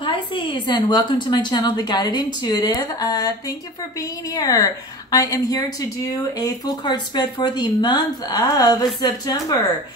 Pisces, and welcome to my channel, The Guided Intuitive. Thank you for being here. I am here to do a full card spread for the month of September.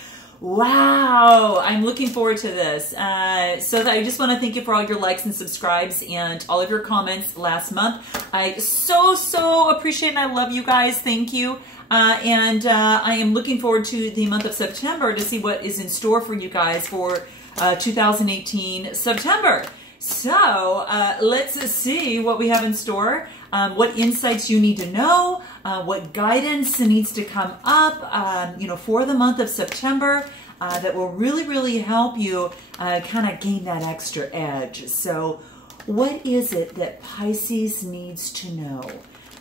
Wow, I'm looking forward to this. So I just want to thank you for all your likes and subscribes and all of your comments last month. I so appreciate and I love you guys. Thank you. I am looking forward to the month of September to see what is in store for you guys for 2018 September. So let's see what we have in store, what insights you need to know, what guidance needs to come up, for the month of September that will really help you kind of gain that extra edge. So what is it that Pisces needs to know?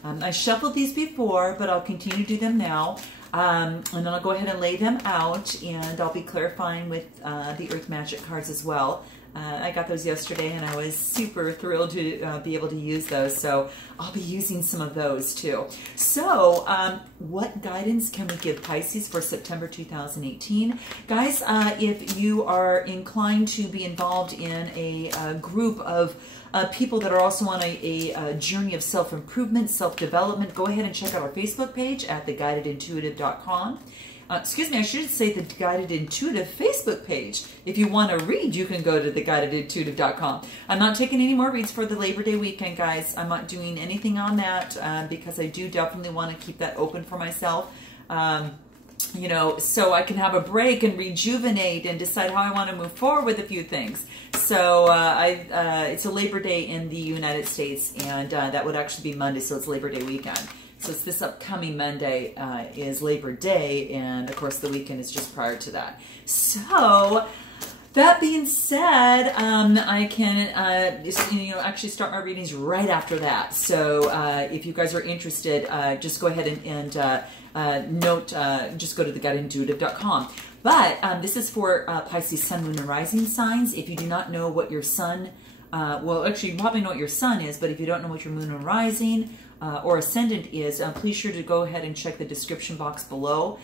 I shuffled these before, but I'll continue to do them now. And then I'll go ahead and lay them out, and I'll be clarifying with the Earth Magic cards as well. I got those yesterday, and I was super thrilled to be able to use those, so I'll be using some of those too. So, what guidance can we give Pisces for September 2018? Guys, if you are inclined to be involved in a group of people that are also on a journey of self-improvement, self-development, go ahead and check out our Facebook page at theguidedintuitive.com. Excuse me, I should say the Guided Intuitive Facebook page. If you want to read, you can go to theguidedintuitive.com. I'm not taking any more reads for the Labor Day weekend, guys. I'm not doing anything on that because I do definitely want to keep that open for myself. So I can have a break and rejuvenate and decide how I want to move forward with a few things. So it's a Labor Day in the United States, and that would actually be Monday, so it's Labor Day weekend. So it's this upcoming Monday is Labor Day, and of course the weekend is just prior to that. So that being said, I can actually start my readings right after that. So if you guys are interested, just go ahead and just go to theguidedintuitive.com. But this is for Pisces Sun, Moon, and Rising signs. If you do not know what your sun, well, actually, you probably know what your sun is, but if you don't know what your moon and rising or ascendant is, please sure to go ahead and check the description box below,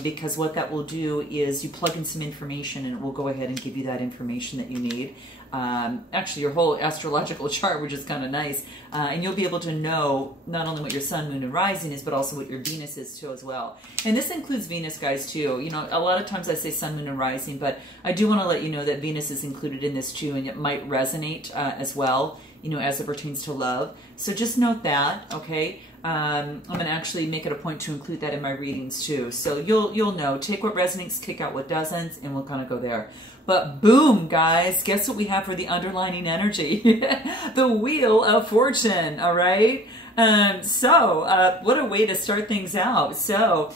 because what that will do is you plug in some information and it will go ahead and give you that information that you need. Actually, your whole astrological chart, which is kind of nice. And you'll be able to know not only what your sun, moon, and rising is, but also what your Venus is too as well. And this includes Venus, guys, too. You know, a lot of times I say sun, moon, and rising, but I do want to let you know that Venus is included in this too, and it might resonate as well, as it pertains to love. So just note that, okay? I'm going to actually make it a point to include that in my readings too. So you'll know. Take what resonates, kick out what doesn't, and we'll kind of go there. But boom, guys, guess what we have for the underlining energy? The Wheel of Fortune, all right? What a way to start things out. So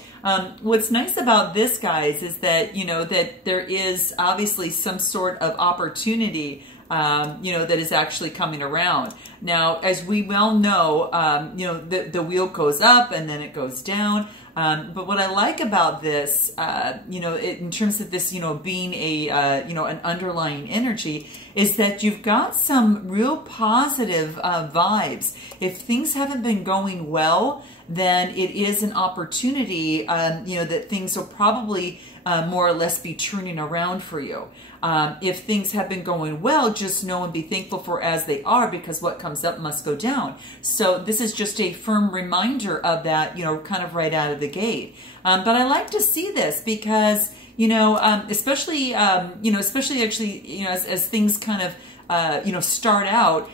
what's nice about this, guys, is that, that there is obviously some sort of opportunity that is actually coming around. Now, as we well know, the wheel goes up and then it goes down. But what I like about this, in terms of this, being an underlying energy, is that you've got some real positive vibes. If things haven't been going well, then it is an opportunity, that things will probably more or less be turning around for you. If things have been going well, just know and be thankful for as they are, because what comes up must go down. So this is just a firm reminder of that, kind of right out of the gate. But I like to see this because, especially actually, as things kind of, start out,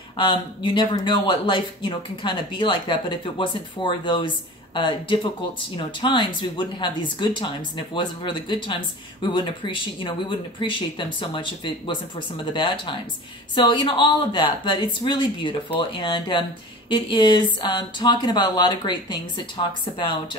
you never know what life, can kind of be like that. But if it wasn't for those difficult, times, we wouldn't have these good times. And if it wasn't for the good times, we wouldn't appreciate them so much if it wasn't for some of the bad times. So, all of that, but it's really beautiful. And it is talking about a lot of great things. It talks about,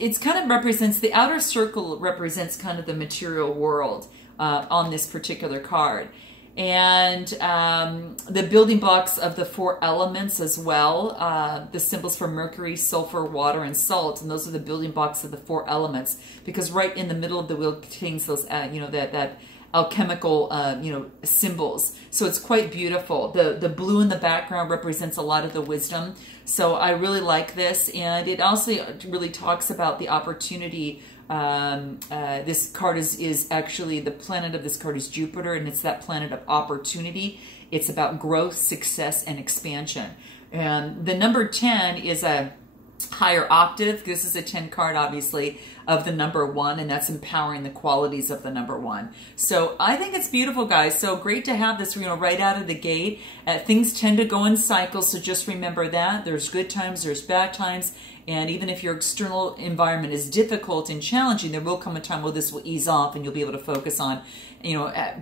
it's kind of represents, the outer circle represents kind of the material world on this particular card. And the building blocks of the 4 elements as well, the symbols for Mercury, sulfur, water, and salt, and those are the building blocks of the 4 elements, because right in the middle of the wheel contains those, that alchemical, symbols. So it's quite beautiful. The blue in the background represents a lot of the wisdom. So I really like this. And it also really talks about the opportunity This card is actually, the planet of this card is Jupiter, and it's that planet of opportunity. It's about growth, success, and expansion. And the number 10 is a higher octave. This is a 10 card, obviously, of the number 1, and that's empowering the qualities of the number 1. So I think it's beautiful, guys. So great to have this, right out of the gate. Things tend to go in cycles, so just remember that. There's good times, there's bad times, and even if your external environment is difficult and challenging, there will come a time where this will ease off and you'll be able to focus on,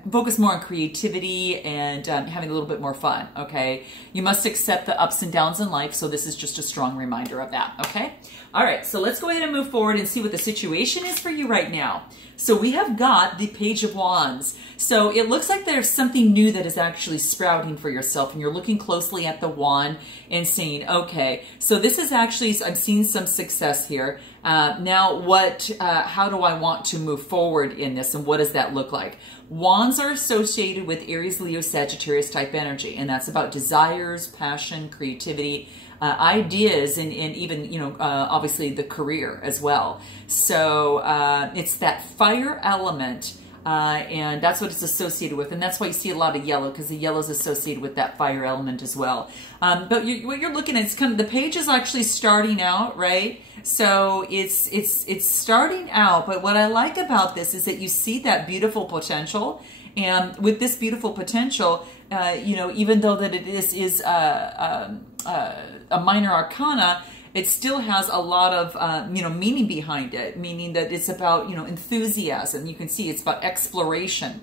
focus more on creativity and having a little bit more fun, okay? You must accept the ups and downs in life, so this is just a strong reminder of that, okay? All right, so let's go ahead and move forward and see what the situation is for you right now. So we have got the Page of Wands. So it looks like there's something new that is actually sprouting for yourself, and you're looking closely at the wand and saying, okay, so this is actually, I'm seeing some success here. Now how do I want to move forward in this, and what does that look like? Wands are associated with Aries, Leo, Sagittarius type energy, and that's about desires, passion, creativity, ideas, and even, obviously the career as well. So it's that fire element, and that's what it's associated with. And that's why you see a lot of yellow, because the yellow is associated with that fire element as well. But what you're looking at is kind of, the page is actually starting out, right? So it's starting out, but what I like about this is that you see that beautiful potential. And with this beautiful potential, even though that this is a minor arcana, it still has a lot of, meaning behind it, meaning that it's about, enthusiasm. You can see it's about exploration,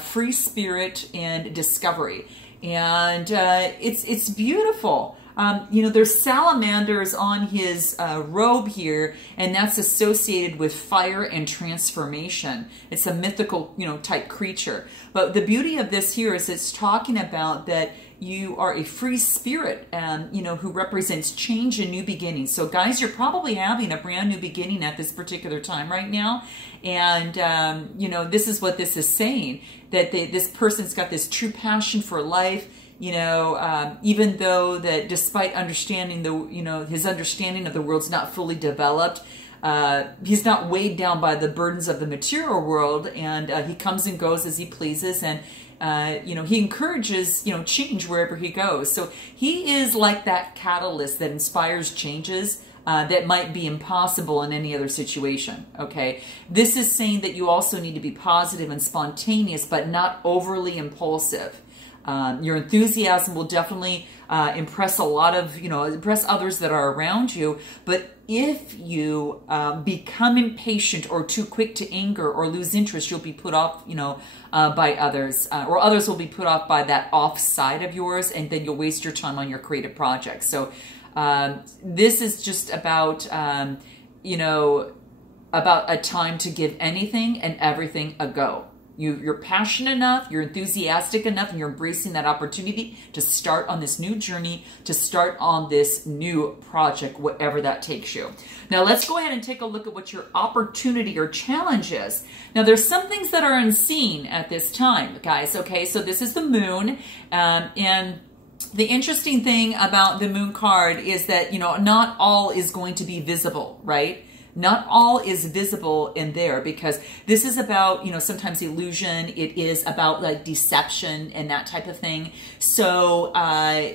free spirit and discovery. And it's beautiful. There's salamanders on his robe here, and that's associated with fire and transformation. It's a mythical, type creature. But the beauty of this here is it's talking about that you are a free spirit, who represents change and new beginnings. So guys, you're probably having a brand new beginning at this particular time right now. And, this is what this is saying, that this person's got this true passion for life. Even though that despite understanding his understanding of the world's not fully developed, he's not weighed down by the burdens of the material world, and he comes and goes as he pleases, and he encourages change wherever he goes. So he is like that catalyst that inspires changes that might be impossible in any other situation. Okay, this is saying that you also need to be positive and spontaneous, but not overly impulsive. Your enthusiasm will definitely impress a lot of, impress others that are around you. But if you become impatient or too quick to anger or lose interest, you'll be put off, by others, or others will be put off by that off side of yours, and then you'll waste your time on your creative projects. So this is just about, about a time to give anything and everything a go. You're passionate enough, you're enthusiastic enough, and you're embracing that opportunity to start on this new journey, to start on this new project, whatever that takes you. Now let's go ahead and take a look at what your opportunity or challenge is. Now there's some things that are unseen at this time, guys, okay? So this is the moon, and the interesting thing about the moon card is that, not all is going to be visible, right? Not all is visible in there, because this is about, sometimes illusion. It is about like deception and that type of thing. So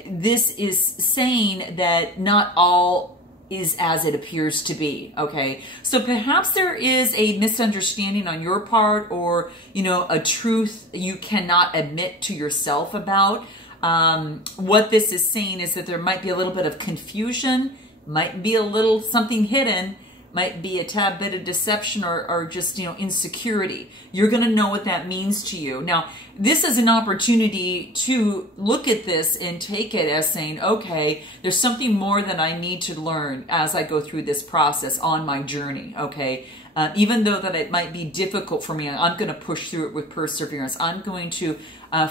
this is saying that not all is as it appears to be, okay? So perhaps there is a misunderstanding on your part, or, a truth you cannot admit to yourself about. What this is saying is that there might be a little bit of confusion, might be a little something hidden, might be a tad bit of deception, or just, insecurity. You're going to know what that means to you. Now, this is an opportunity to look at this and take it as saying, okay, there's something more that I need to learn as I go through this process on my journey, okay? Even though that it might be difficult for me, I'm going to push through it with perseverance. I'm going to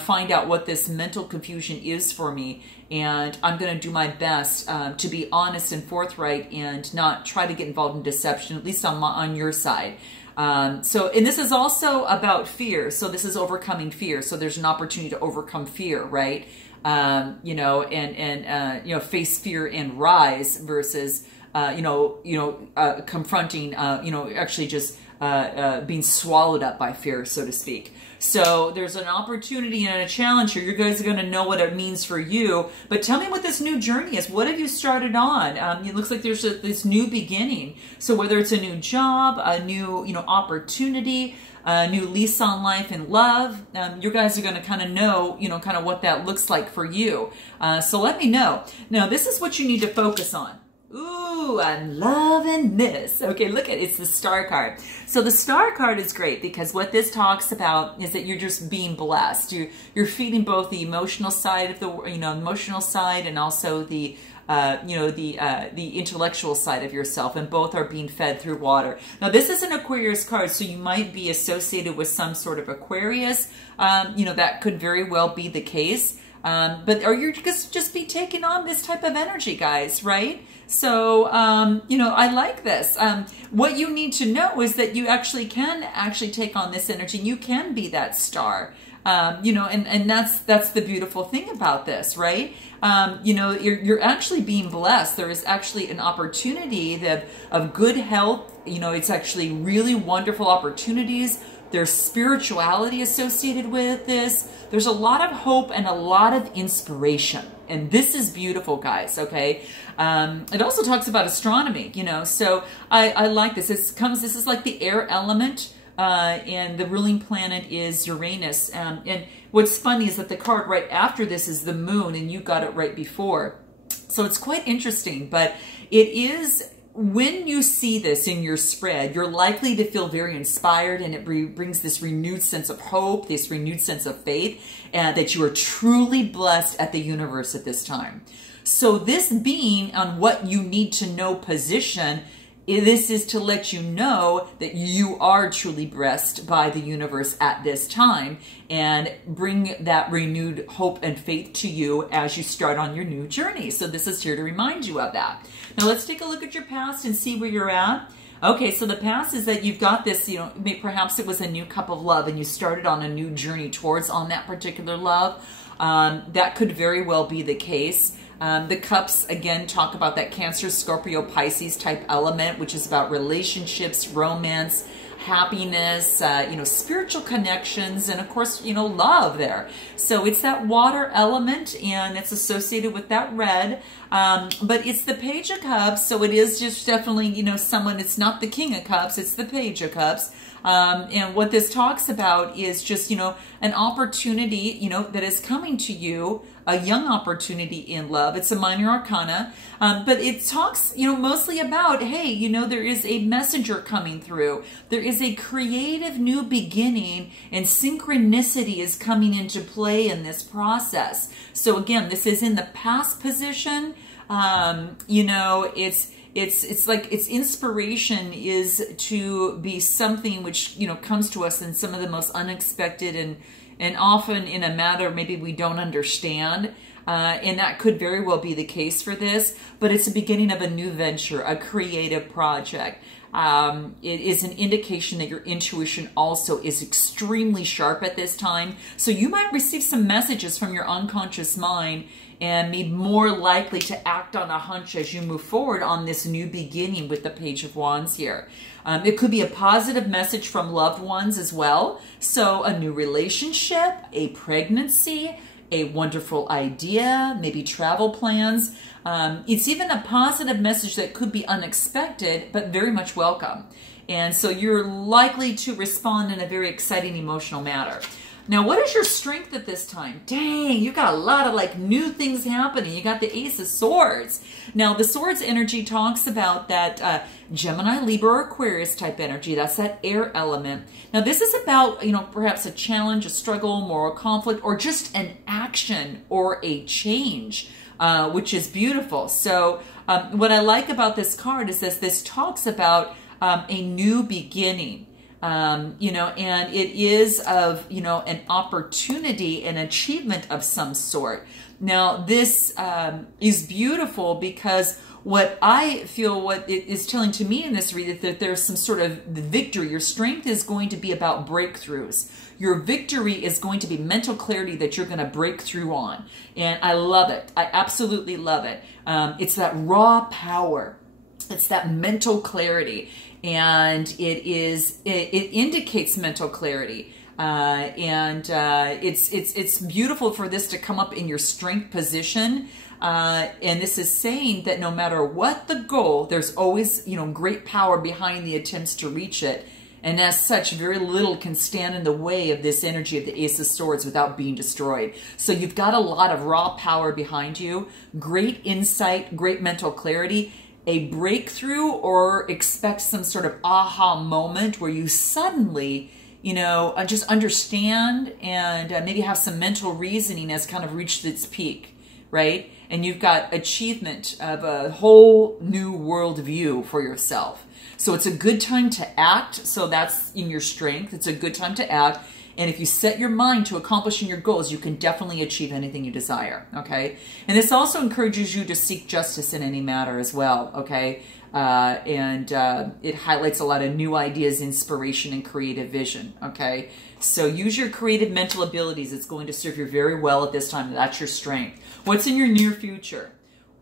find out what this mental confusion is for me, and I'm going to do my best to be honest and forthright and not try to get involved in deception, at least on your side. And this is also about fear. So this is overcoming fear. So there's an opportunity to overcome fear, right? Face fear and rise versus confronting, actually just being swallowed up by fear, so to speak. So there's an opportunity and a challenge here. You guys are going to know what it means for you. But tell me what this new journey is. What have you started on? It looks like there's this new beginning. So whether it's a new job, a new opportunity, a new lease on life and love, you guys are going to kind of know, kind of what that looks like for you. So let me know. Now, this is what you need to focus on. Ooh, I'm loving this. Okay, look at it. It's the Star card. So the Star card is great because what this talks about is that you're just being blessed. You're feeding both the emotional side of the emotional side and also the the intellectual side of yourself, and both are being fed through water. Now, this is an Aquarius card, so you might be associated with some sort of Aquarius. That could very well be the case. Or you're just be taking on this type of energy, guys, right? So, I like this. What you need to know is that you can take on this energy. You can be that star. And that's the beautiful thing about this, right? You're actually being blessed. There is actually an opportunity of good health. It's actually really wonderful opportunities. There's spirituality associated with this. There's a lot of hope and a lot of inspiration. And this is beautiful, guys, okay? It also talks about astronomy, so I like this. This is like the air element, and the ruling planet is Uranus. And what's funny is that the card right after this is the moon, and you got it right before. So it's quite interesting, but it is... When you see this in your spread, you're likely to feel very inspired, and it brings this renewed sense of hope, this renewed sense of faith, and that you are truly blessed at the universe at this time. So this being on what you need to know position, this is to let you know that you are truly blessed by the universe at this time, and bring that renewed hope and faith to you as you start on your new journey. So this is here to remind you of that. Now let's take a look at your past and see where you're at. Okay, so the past is that you've got this, perhaps it was a new cup of love and you started on a new journey towards on that particular love. That could very well be the case. The cups, again, talk about that Cancer, Scorpio, Pisces type element, which is about relationships, romance, happiness, spiritual connections, and of course, love there. So it's that water element, and it's associated with that red. But it's the Page of Cups, so it is just definitely, it's not the King of Cups, it's the Page of Cups. And what this talks about is just, an opportunity, that is coming to you, a young opportunity in love. It's a minor arcana, but it talks, mostly about, hey, there is a messenger coming through. There is a creative new beginning, and synchronicity is coming into play in this process. So again, this is in the past position. It's like its inspiration is to be something which, comes to us in some of the most unexpected and often in a matter maybe we don't understand. And that could very well be the case for this, but it's the beginning of a new venture, a creative project. It is an indication that your intuition also is extremely sharp at this time. So you might receive some messages from your unconscious mind and be more likely to act on a hunch as you move forward on this new beginning with the Page of Wands here. It could be a positive message from loved ones as well. So a new relationship, a pregnancy, a wonderful idea, maybe travel plans. It's even a positive message that could be unexpected, but very much welcome. And so you're likely to respond in a very exciting emotional manner. Now, what is your strength at this time? Dang, you got a lot of new things happening. You got the Ace of Swords. Now, the Swords energy talks about that Gemini, Libra, or Aquarius type energy. That's that air element. Now, this is about, perhaps a challenge, a struggle, moral conflict, or just an action or a change, which is beautiful. So what I like about this card is this talks about a new beginning. And it is of, an opportunity, an achievement of some sort. Now, this is beautiful because what I feel, what it is telling to me in this read, that there's some sort of victory. Your strength is going to be about breakthroughs. Your victory is going to be mental clarity that you're going to break through on. And I love it. I absolutely love it. It's that raw power. It's that mental clarity, and it indicates mental clarity. It's beautiful for this to come up in your strength position. And this is saying that no matter what the goal, there's always, great power behind the attempts to reach it. And as such, very little can stand in the way of this energy of the Ace of Swords without being destroyed. So you've got a lot of raw power behind you, great insight, great mental clarity, a breakthrough, or expect some sort of aha moment where you suddenly, just understand and maybe have some mental reasoning has kind of reached its peak, right? And you've got achievement of a whole new worldview for yourself. So it's a good time to act. So that's in your strength. It's a good time to act. And if you set your mind to accomplishing your goals, you can definitely achieve anything you desire, okay? And this also encourages you to seek justice in any matter as well, okay? It highlights a lot of new ideas, inspiration, and creative vision, okay? So use your creative mental abilities. It's going to serve you very well at this time. That's your strength. What's in your near future?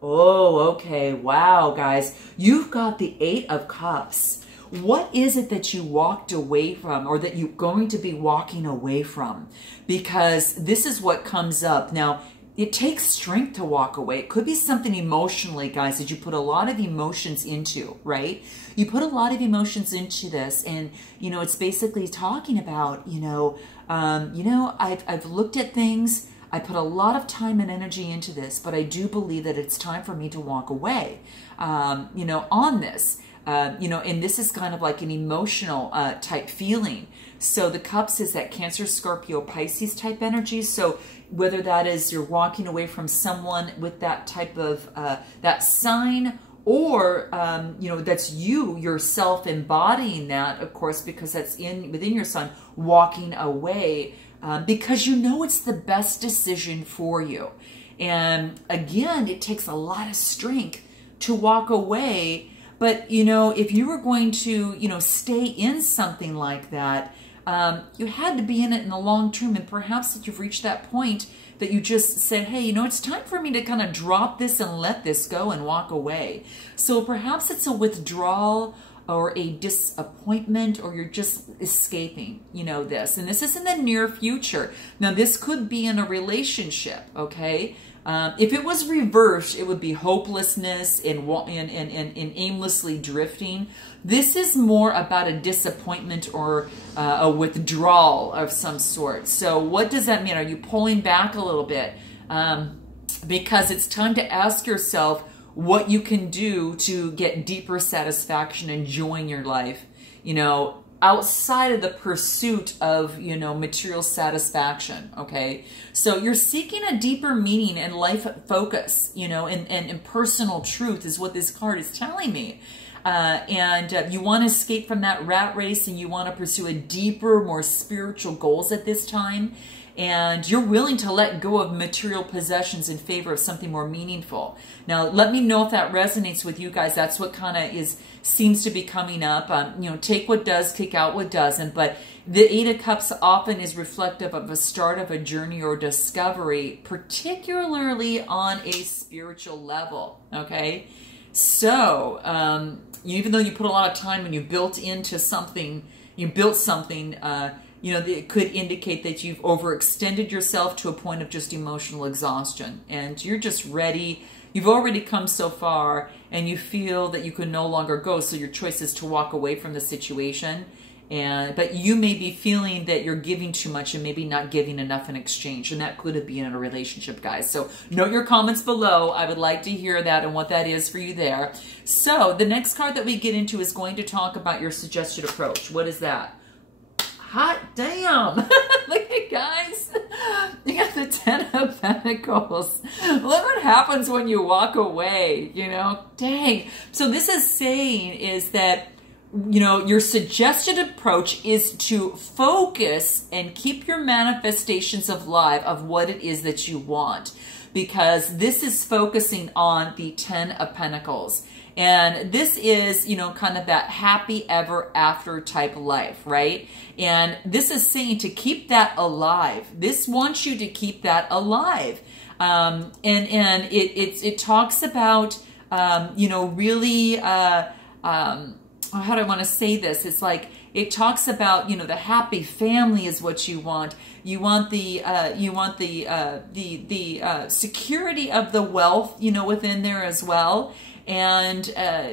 Oh, okay. Wow, guys. You've got the 8 of Cups. What is it that you walked away from, or that you're going to be walking away from? Because this is what comes up. Now, it takes strength to walk away. It could be something emotionally, guys, that you put a lot of emotions into, right? You put a lot of emotions into this, and, it's basically talking about, I've looked at things. I put a lot of time and energy into this, but I do believe that it's time for me to walk away, on this. And this is kind of like an emotional type feeling. So the Cups is that Cancer, Scorpio, Pisces type energy. So whether that is you're walking away from someone with that type of, that sign, or, that's you yourself embodying that, of course, because that's within your sign, walking away, because it's the best decision for you. And again, it takes a lot of strength to walk away. But, if you were going to, stay in something like that, you had to be in it in the long term. And perhaps that you've reached that point that you just said, hey, it's time for me to kind of drop this and let this go and walk away. So perhaps it's a withdrawal or a disappointment, or you're just escaping, this. And this is in the near future. Now, this could be in a relationship, okay? If it was reversed, it would be hopelessness and aimlessly drifting. This is more about a disappointment or a withdrawal of some sort. So what does that mean? Are you pulling back a little bit? Because it's time to ask yourself what you can do to get deeper satisfaction, enjoying your life, outside of the pursuit of, material satisfaction, okay? So you're seeking a deeper meaning and life focus, and personal truth is what this card is telling me. You want to escape from that rat race, and you want to pursue a deeper, more spiritual goals at this time. And you're willing to let go of material possessions in favor of something more meaningful. Now, let me know if that resonates with you guys. That's what kind of seems to be coming up. Take what does, kick out what doesn't. But the 8 of Cups often is reflective of a start of a journey or discovery, particularly on a spiritual level, okay? So, even though you put a lot of time and you built something, it could indicate that you've overextended yourself to a point of just emotional exhaustion, and you're just ready. You've already come so far, and you feel that you can no longer go, so your choice is to walk away from the situation. But you may be feeling that you're giving too much and maybe not giving enough in exchange, and that could be in a relationship, guys. So note your comments below. I would like to hear that and what that is for you there. So the next card that we get into is going to talk about your suggested approach. What is that? Hot damn. Look at, guys. You got the 10 of Pentacles. Look what happens when you walk away, Dang. So this is saying is that, your suggested approach is to focus and keep your manifestations alive of what it is that you want. Because this is focusing on the 10 of Pentacles. And this is, kind of that happy ever after type life, right? And this is saying to keep that alive. This wants you to keep that alive. And it talks about you know, really, how do I want to say this? It's like, it talks about, you know, the happy family is what you want. You want the security of the wealth, you know, within there as well. And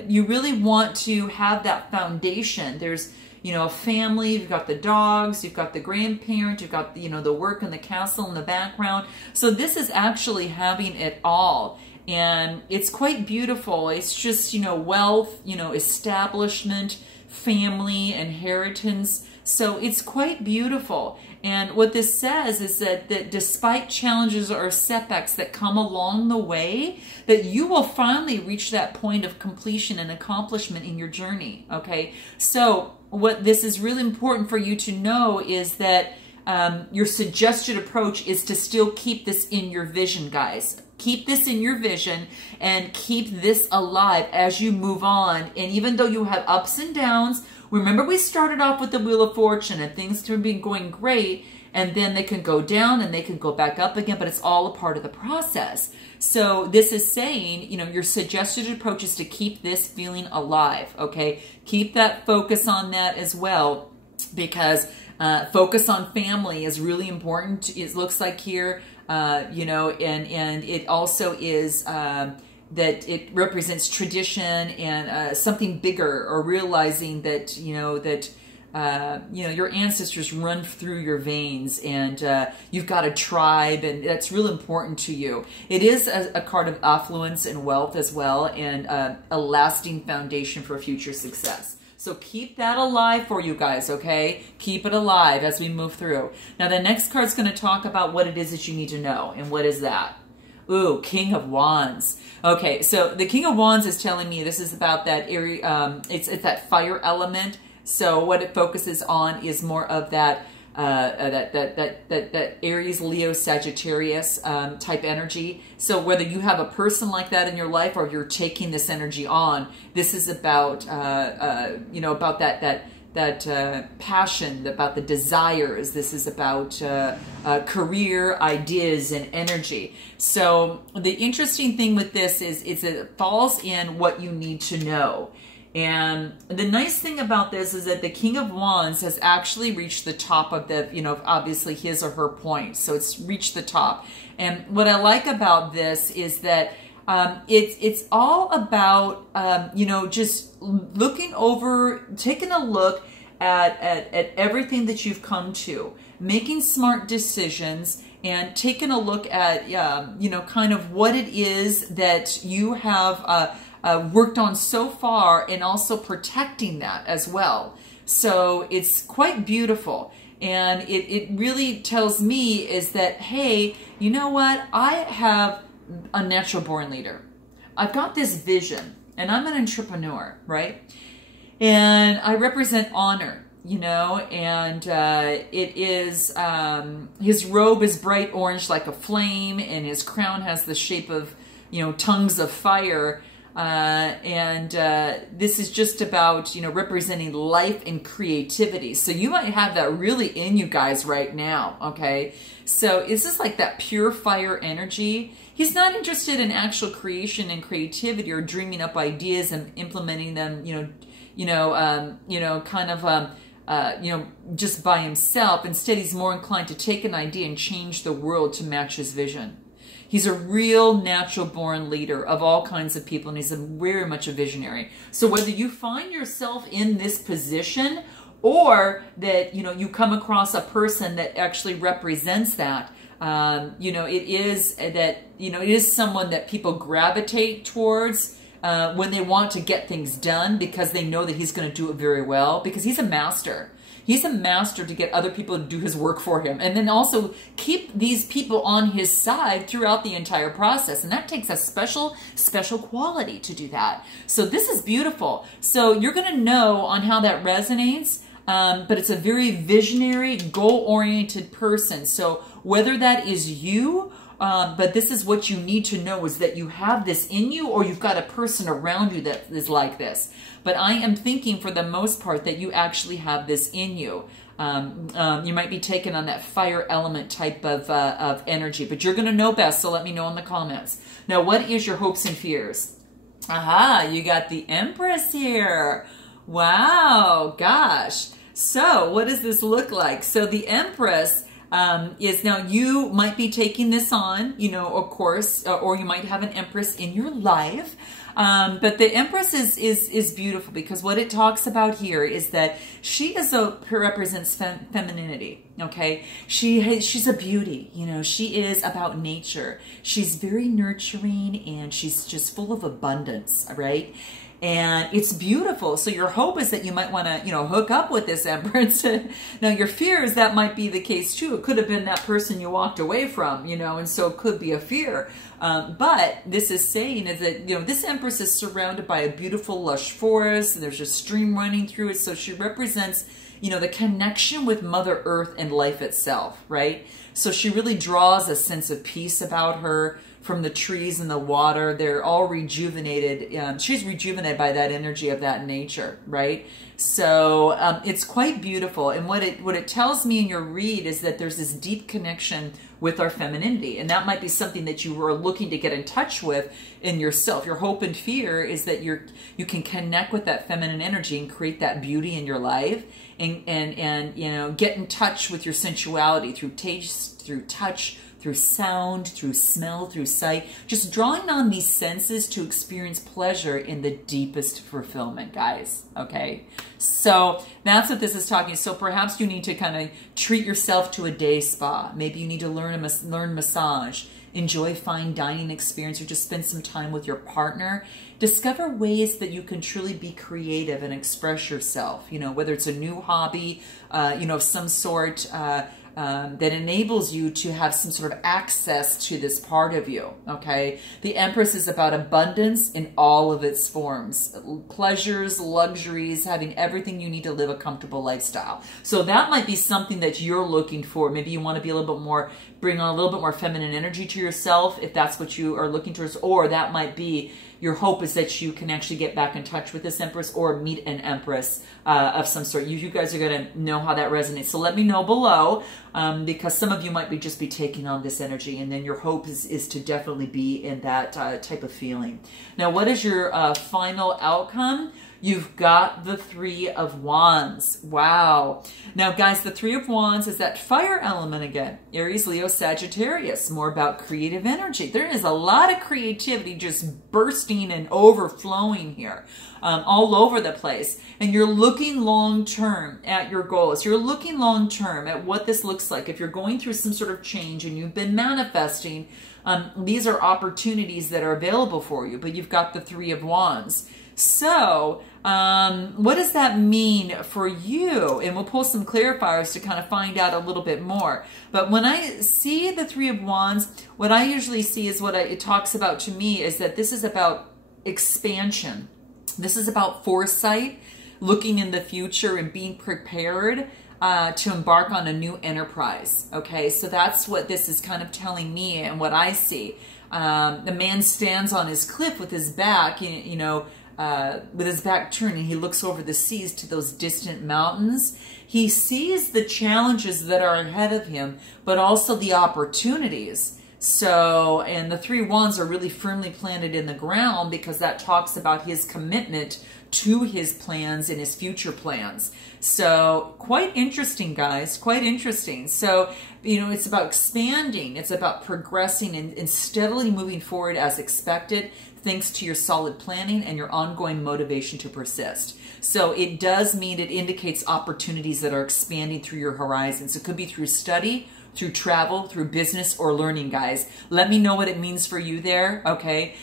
you really want to have that foundation. There's, you know, a family, you've got the dogs, you've got the grandparents, you've got, you know, the work and the castle in the background. So this is actually having it all. And it's quite beautiful. It's just, you know, wealth, you know, establishment, family, inheritance. So it's quite beautiful. And what this says is that despite challenges or setbacks that come along the way, that you will finally reach that point of completion and accomplishment in your journey, okay? So what this is really important for you to know is that your suggested approach is to still keep this in your vision, guys. Keep this in your vision and keep this alive as you move on. And even though you have ups and downs, remember we started off with the Wheel of Fortune and things can be going great, and then they can go down and they can go back up again, but it's all a part of the process. So this is saying, you know, your suggested approach is to keep this feeling alive, okay? Keep that focus on that as well, because focus on family is really important. It looks like here, you know, and it also is that it represents tradition and something bigger, or realizing that, you know, your ancestors run through your veins, and you've got a tribe, and that's real important to you. It is a card of affluence and wealth as well, and a lasting foundation for future success. So keep that alive for you guys, okay? Keep it alive as we move through. Now, the next card's going to talk about what it is that you need to know. And what is that? Ooh, King of Wands. Okay, so the King of Wands is telling me this is about that area. It's that fire element. So what it focuses on is more of that that Aries, Leo, Sagittarius type energy. So whether you have a person like that in your life, or you're taking this energy on, this is about you know, about that passion, about the desires. This is about career, ideas, and energy. So the interesting thing with this is it falls in what you need to know. And the nice thing about this is that the King of Wands has actually reached the top of the, you know, obviously his or her point. So it's reached the top. And what I like about this is that it's all about, you know, just looking over, taking a look at everything that you've come to, making smart decisions, and taking a look at, you know, kind of what it is that you have worked on so far, and also protecting that as well. So it's quite beautiful. And it really tells me is that, hey, you know what? I have a natural born leader. I've got this vision, and I'm an entrepreneur, right? And I represent honor, you know, and it is, his robe is bright orange like a flame, and his crown has the shape of, you know, tongues of fire. This is just about, you know, representing life and creativity. So you might have that really in you guys right now, okay? So this is like that pure fire energy. He's not interested in actual creation and creativity, or dreaming up ideas and implementing them, just by himself. Instead, he's more inclined to take an idea and change the world to match his vision. He's a real natural born leader of all kinds of people, and he's very much a visionary. So whether you find yourself in this position, or that, you know, you come across a person that actually represents that, you know, it is someone that people gravitate towards when they want to get things done, because they know that he's going to do it very well, because he's a master. He's a master to get other people to do his work for him, and then also keep these people on his side throughout the entire process. And that takes a special quality to do that. So this is beautiful. So you're going to know on how that resonates, but it's a very visionary, goal-oriented person. So whether that is you, but this is what you need to know, is that you have this in you, or you've got a person around you that is like this. But I am thinking for the most part that you actually have this in you. You might be taken on that fire element type of energy, but you're going to know best, so let me know in the comments. Now, what is your hopes and fears? Aha, you got the Empress here. Wow, gosh. So what does this look like? So the Empress is, now you might be taking this on, you know, of course, or you might have an Empress in your life. But the Empress is beautiful, because what it talks about here is that she represents femininity. Okay, she's a beauty. You know, she is about nature. She's very nurturing, and she's just full of abundance. Right. And it's beautiful. So your hope is that you might want to, you know, hook up with this Empress. Now your fear is that might be the case too. It could have been that person you walked away from, you know, and so it could be a fear. But this is saying is that, you know, this Empress is surrounded by a beautiful lush forest, and there's a stream running through it. So she represents, you know, the connection with Mother Earth and life itself, right? So she really draws a sense of peace about her. From the trees and the water, they're all rejuvenated. She's rejuvenated by that energy of that nature, right? So it's quite beautiful. And what it tells me in your read is that there's this deep connection with our femininity, and that might be something that you were looking to get in touch with in yourself. Your hope and fear is that you can connect with that feminine energy and create that beauty in your life, and you know, get in touch with your sensuality through taste, through touch, through sound, through smell, through sight, just drawing on these senses to experience pleasure in the deepest fulfillment, guys. Okay, so that's what this is talking. So perhaps you need to kind of treat yourself to a day spa. Maybe you need to learn massage, enjoy fine dining experience, or just spend some time with your partner. Discover ways that you can truly be creative and express yourself. You know, whether it's a new hobby, you know, of some sort, that enables you to have some sort of access to this part of you, okay? The Empress is about abundance in all of its forms. Pleasures, luxuries, having everything you need to live a comfortable lifestyle. So that might be something that you're looking for. Maybe you want to be a little bit more, bring on a little bit more feminine energy to yourself, if that's what you are looking towards, or that might be your hope is that you can actually get back in touch with this Empress or meet an Empress of some sort. You guys are going to know how that resonates. So let me know below, because some of you might just be taking on this energy, and then your hope is to definitely be in that type of feeling. Now, what is your final outcome? You've got the Three of Wands. Wow. Now, guys, the Three of Wands is that fire element again. Aries, Leo, Sagittarius. More about creative energy. There is a lot of creativity just bursting and overflowing here, all over the place. And you're looking long-term at your goals. You're looking long-term at what this looks like. If you're going through some sort of change and you've been manifesting, these are opportunities that are available for you. But you've got the Three of Wands. So, what does that mean for you? And we'll pull some clarifiers to kind of find out a little bit more. But when I see the Three of Wands, what I usually see is it talks about to me is that this is about expansion. This is about foresight, looking in the future and being prepared to embark on a new enterprise. Okay, so that's what this is kind of telling me and what I see. The man stands on his cliff with his back, with his back turned, and he looks over the seas to those distant mountains. He sees the challenges that are ahead of him, but also the opportunities. So, and the Three Wands are really firmly planted in the ground, because that talks about his commitment to his plans and his future plans. So quite interesting, guys, quite interesting. So, it's about expanding. It's about progressing and steadily moving forward as expected, thanks to your solid planning and your ongoing motivation to persist. So it does mean, it indicates opportunities that are expanding through your horizons. It could be through study, through travel, through business, or learning, guys. Let me know what it means for you there, okay?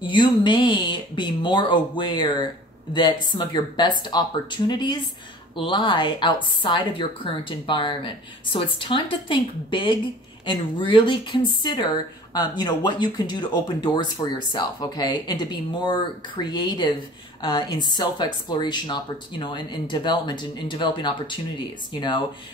You may be more aware that some of your best opportunities lie outside of your current environment. So it's time to think big and really consider what you can do to open doors for yourself, okay? And to be more creative in self-exploration, in development and in developing opportunities,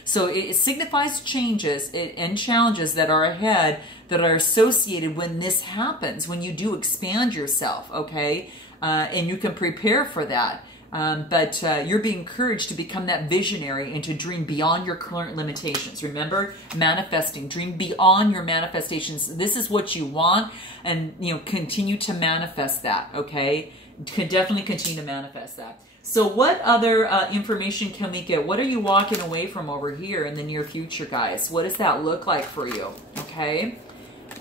So it signifies changes and challenges that are ahead, that are associated when this happens, when you do expand yourself, okay? And you can prepare for that. But you're being encouraged to become that visionary and to dream beyond your current limitations. Remember, manifesting, dream beyond your manifestations. This is what you want, and continue to manifest that. Okay, can definitely continue to manifest that. So what other information can we get? What are you walking away from over here in the near future, guys? What does that look like for you? Okay.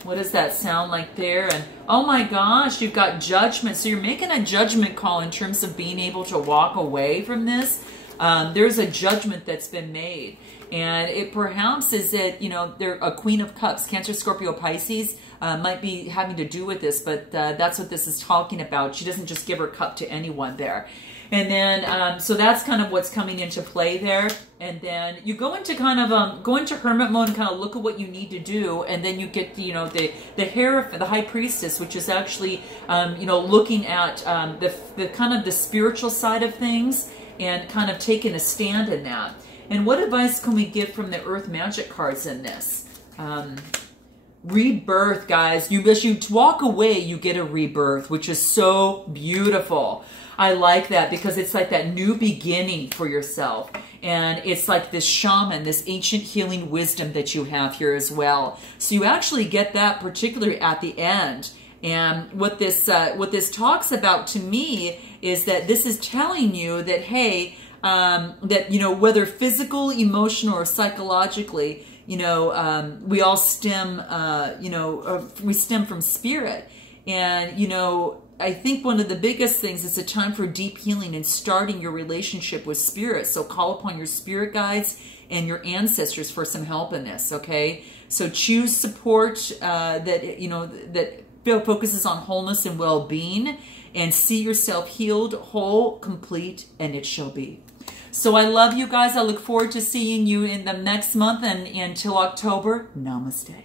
What does that sound like there? And oh my gosh, you've got judgment. So you're making a judgment call in terms of being able to walk away from this. There's a judgment that's been made. And it perhaps is that, they're a Queen of Cups, Cancer, Scorpio, Pisces, might be having to do with this, but that's what this is talking about. She doesn't just give her cup to anyone there. And then, so that's kind of what's coming into play there. And then you go into kind of, go into hermit mode and kind of look at what you need to do. And then you get, the the High Priestess, which is actually, looking at the kind of the spiritual side of things and kind of taking a stand in that. And what advice can we get from the Earth Magic cards in this? Rebirth, guys. As you walk away, you get a rebirth, which is so beautiful. I like that because it's like that new beginning for yourself. And it's like this shaman, this ancient healing wisdom that you have here as well. So you actually get that particularly at the end. And what this talks about to me is that this is telling you that, hey, that, whether physical, emotional, or psychologically, we all stem, we stem from spirit. And, I think one of the biggest things is a time for deep healing and starting your relationship with spirit. So call upon your spirit guides and your ancestors for some help in this, okay? So choose support that focuses on wholeness and well-being, and see yourself healed, whole, complete, and it shall be. So I love you guys. I look forward to seeing you in the next month, and until October, namaste.